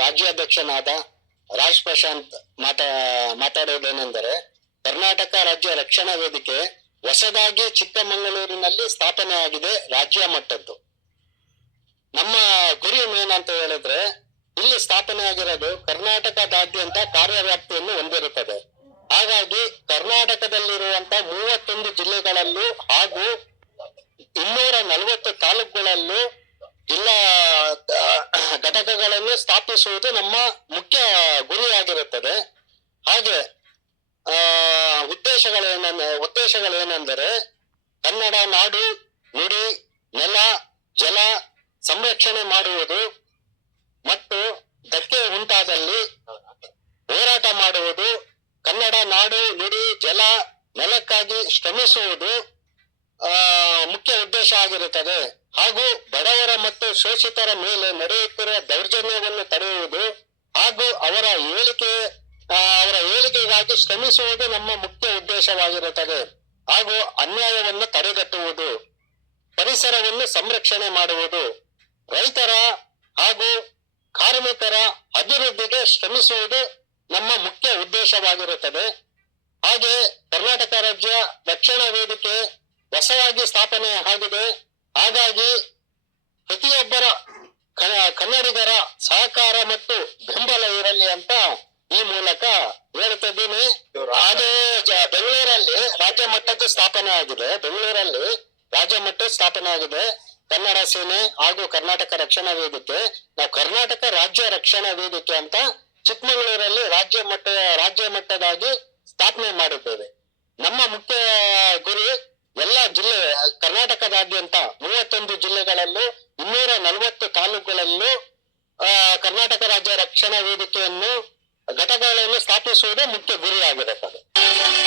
ರಾಜ್ಯಾಧ್ಯಕ್ಷನಾದ ರಾಜ್ ಪ್ರಶಾಂತ್ ಮಾತಾಡೋದೇನೆಂದರೆ, ಕರ್ನಾಟಕ ರಾಜ್ಯ ರಕ್ಷಣಾ ವೇದಿಕೆ ಹೊಸದಾಗಿ ಚಿಕ್ಕಮಗಳೂರಿನಲ್ಲಿ ಸ್ಥಾಪನೆ ಆಗಿದೆ, ರಾಜ್ಯ ಮಟ್ಟದ್ದು. ನಮ್ಮ ಗುರಿ ಏನಂತ ಹೇಳಿದ್ರೆ, ಇಲ್ಲಿ ಸ್ಥಾಪನೆ ಆಗಿರೋದು ಕರ್ನಾಟಕದಾದ್ಯಂತ ಕಾರ್ಯವ್ಯಾಪ್ತಿಯನ್ನು ಹೊಂದಿರುತ್ತದೆ. ಹಾಗಾಗಿ ಕರ್ನಾಟಕದಲ್ಲಿರುವಂತ 31 ಜಿಲ್ಲೆಗಳಲ್ಲೂ ಹಾಗೂ 240 ತಾಲೂಕುಗಳಲ್ಲೂ ಜಿಲ್ಲಾ ಘಟಕಗಳನ್ನು ಸ್ಥಾಪಿಸುವುದು ನಮ್ಮ ಮುಖ್ಯ ಗುರಿಯಾಗಿರುತ್ತದೆ. ಹಾಗೆ ಉದ್ದೇಶಗಳೇನೆಂದರೆ, ಕನ್ನಡ ನಾಡು, ನುಡಿ, ನೆಲ, ಜಲ ಸಂರಕ್ಷಣೆ ಮಾಡುವುದು ಮತ್ತು ಧಕ್ಕೆ ಉಂಟಾದಲ್ಲಿ ಹೋರಾಟ ಮಾಡುವುದು, ಕನ್ನಡ ನಾಡು, ನುಡಿ, ಜಲ, ನೆಲಕ್ಕಾಗಿ ಶ್ರಮಿಸುವುದು ಮುಖ್ಯ ಉದ್ದೇಶ ಆಗಿರುತ್ತದೆ. ಹಾಗೂ ಬಡವರ ಮತ್ತು ಶೋಷಿತರ ಮೇಲೆ ನಡೆಯುತ್ತಿರುವ ದೌರ್ಜನ್ಯವನ್ನು ತಡೆಯುವುದು ಹಾಗೂ ಅವರ ಏಳಿಗೆಗಾಗಿ ಶ್ರಮಿಸುವುದು ನಮ್ಮ ಮುಖ್ಯ ಉದ್ದೇಶವಾಗಿರುತ್ತದೆ. ಹಾಗೂ ಅನ್ಯಾಯವನ್ನು ತಡೆಗಟ್ಟುವುದು, ಪರಿಸರವನ್ನು ಸಂರಕ್ಷಣೆ ಮಾಡುವುದು, ರೈತರ ಹಾಗೂ ಕಾರ್ಮಿಕರ ಅಭಿವೃದ್ಧಿಗೆ ಶ್ರಮಿಸುವುದು ನಮ್ಮ ಮುಖ್ಯ ಉದ್ದೇಶವಾಗಿರುತ್ತದೆ. ಹಾಗೆ ಕರ್ನಾಟಕ ರಾಜ್ಯ ರಕ್ಷಣಾ ವೇದಿಕೆ ಹೊಸದಾಗಿ ಸ್ಥಾಪನೆ ಆಗಿದೆ. ಹಾಗಾಗಿ ಪ್ರತಿಯೊಬ್ಬರ ಕನ್ನಡಿಗರ ಸಹಕಾರ ಮತ್ತು ಬೆಂಬಲ ಇರಲಿ ಅಂತ ಈ ಮೂಲಕ ಹೇಳ್ತಿದ್ದೀನಿ. ಅದು ಬೆಂಗಳೂರಲ್ಲಿ ರಾಜ್ಯ ಮಟ್ಟದ ಸ್ಥಾಪನೆ ಆಗಿದೆ. ಕನ್ನಡ ಸೇನೆ ಹಾಗೂ ಕರ್ನಾಟಕ ರಕ್ಷಣಾ ವೇದಿಕೆ. ನಾವು ಕರ್ನಾಟಕ ರಾಜ್ಯ ರಕ್ಷಣಾ ವೇದಿಕೆ ಅಂತ ಚಿಕ್ಕಮಗಳೂರಲ್ಲಿ ರಾಜ್ಯ ಮಟ್ಟದಾಗಿ ಸ್ಥಾಪನೆ ಮಾಡಿದ್ದೇವೆ. ನಮ್ಮ ಮುಖ್ಯ ಗುರಿ ಎಲ್ಲ ಜಿಲ್ಲೆ, ಕರ್ನಾಟಕದಾದ್ಯಂತ 31 ಜಿಲ್ಲೆಗಳಲ್ಲೂ 240 ತಾಲೂಕುಗಳಲ್ಲೂ ಕರ್ನಾಟಕ ರಾಜ್ಯ ರಕ್ಷಣಾ ವೇದಿಕೆಯನ್ನು ಘಟಕಗಳನ್ನು ಸ್ಥಾಪಿಸುವುದು ಮುಖ್ಯ ಗುರಿಯಾಗಿರುತ್ತದೆ.